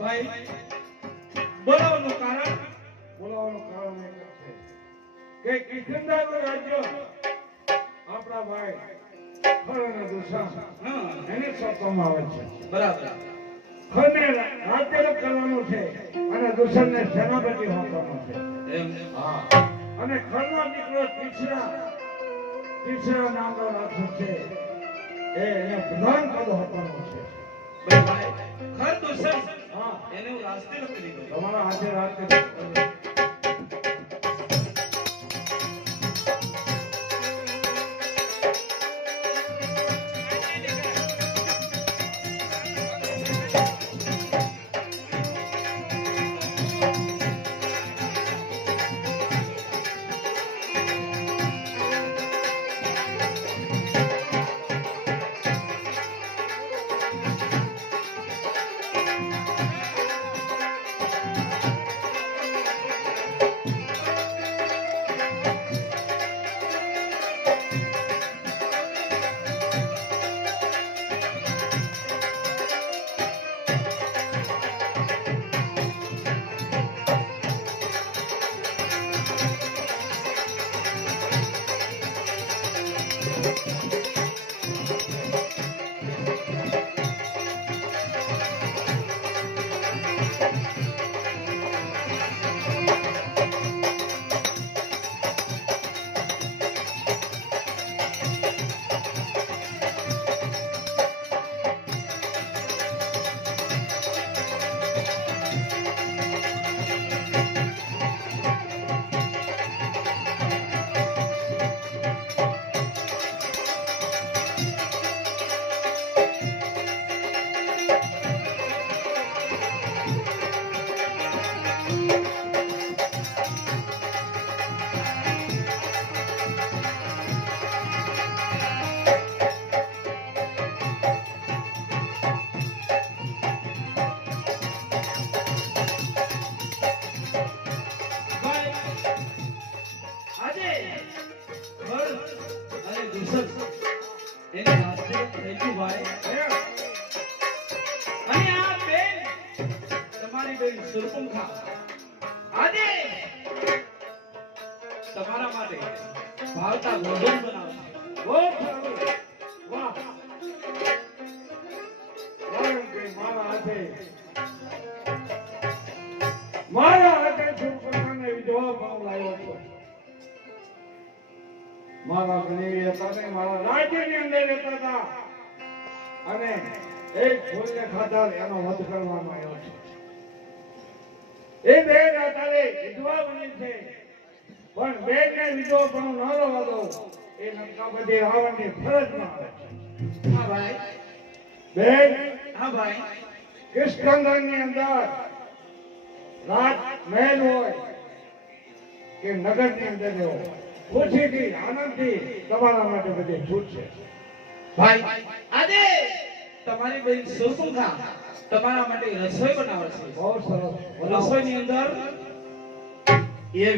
ભાઈ બોલાવવાનું કારણ એક છે કે કિશનદાસનું રાજ્ય આપણા ભાઈ ખર અને દુષણ એને સોંપવામાં આવે છે. બરાબર. ખરને રાજ્ય કરવાનું છે અને દુષણને સેનાપતિ હોવાનું છે. હા. અને ખરનો દીકરો તીસરા નામનો રાક્ષસ છે એને પ્રધાન પદ હોવાનું છે. ખર દુષણ એને હું રાસ્તે કરી દઉં. તમારા હાથે રાત તમારા માટે ભાવતા ભોજન બનાવશે. વાહ મારા હાથે સુરપુખાને વિધવા ભાવ લાવ્યો છો. મારા ગણીવી હતા ને મારા રાજ્યની અંદર રહેતા હતા અને એક ફૂલને ખાધા એનો વધ કરવામાં આવ્યો છે. એ બે રાતારે વિધવા બની છે પણ બેને વિધવા પણ ન રહેવા દો એ નકાબદી રાવણની ફરજમાં આવે છે. હા ભાઈ. બેન. હા ભાઈ. કિષ્કંધરની અંદર રાજ મહેલ હોય કે નગરની અંદર હોય ખુશીથી આનંદથી તમારા માટે બધી છૂટ છે. ભાઈ આજે તમારી બેન સુરપુંખા તમારા માટે રસોઈ બનાવે છે. બહુ સરસ. રસોઈની અંદર એ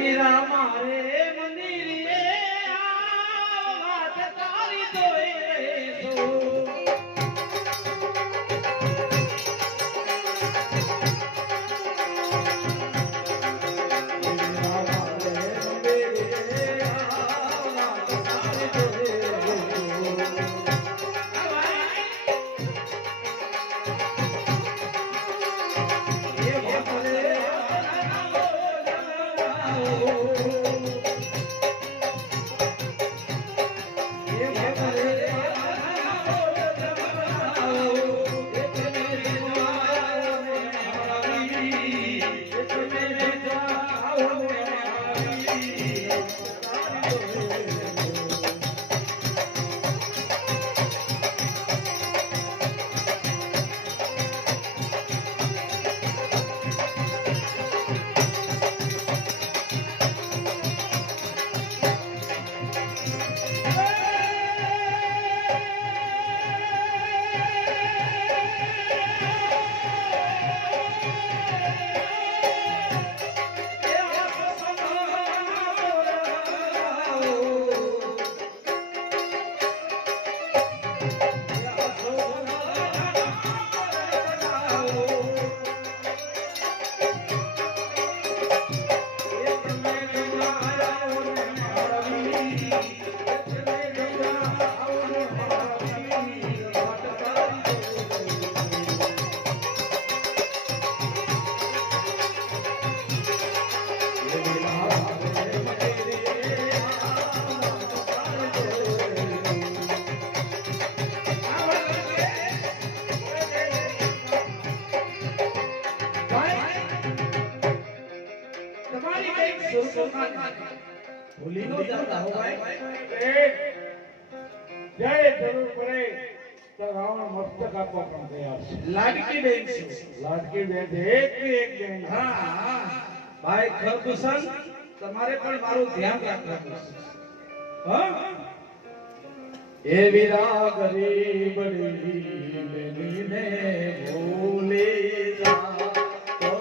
વીરા મારે મંદિરે વાત તારી તોય રેસો. Oh સુરખાને ભૂલી ન જતા હો ભાઈ. જ્યારે જરૂર પડે તો રાવણ મસ્તક આપવા પણ તૈયાર છે. લાડકી બેન છે. લાડકી બેન છે, એકની એક બેન. હા હા ભાઈ ખરદૂષણ તમારે પણ મારું ધ્યાન રાખવું છે. હા એ વીરા ગરીબડી બેનીને ભૂલી જા તો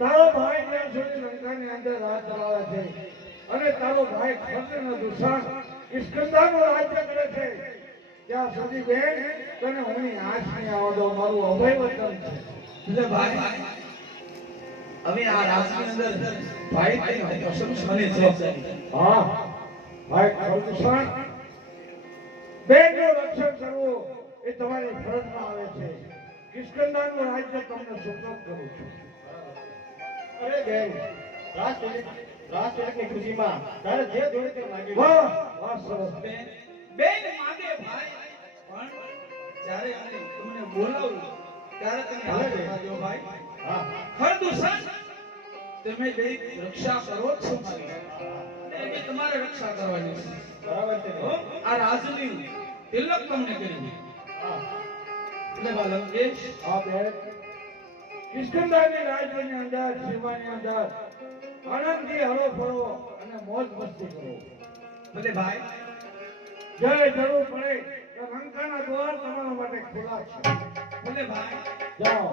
તારો ભાઈ જ્યાં સુધી લંકાની અંદર રાજ ચલાવે છે અને તારો ભાઈ ખંડનો દુષણ સ્કંદાનું રાજ્ય કરે છે ત્યાં સુધી બેન તને હું આંખ નહીં આવવા દઉં. મારું અભય વચન છે. એટલે ભાઈ હવે આ રાજની અંદર ભાઈ કઈ પ્રશંસની જવાબદારી. હા ભાઈ ખંડુષણ બેનનું રક્ષણ કરવું એ તમારી ફરજમાં આવે છે. કિષ્કંધાનું રાજ્ય તમને સુપ્રત કરું છું. અરે બેન, રાજતિલકની ખુશીમાં તારે જે જોડે તે માગી લે. વાહ વાહ સરસ. બેન બેન માગે ભાઈ પણ જ્યારે અમે તમને બોલાવું ત્યારે તમે હાજર થજો ભાઈ. હા હર દુષણ તમે બે રક્ષા કરો જ છો મારી અને એની તમારે રક્ષા કરવાની છે. બરાબર છે હો? બેન. આ રાજની તિલક તમને કરી હા એટલે બાલકેશ આ બેન કિષ્કંધાની રાજ્યની અંદર સીમાની અંદર આનંદથી હરો ફરો અને મોજ મસ્તી કરો. ભલે ભાઈ જે જરૂર પડે તો લંકાના દ્વાર તમારા માટે ખુલ્લા છે. ભલે ભાઈ જાઓ.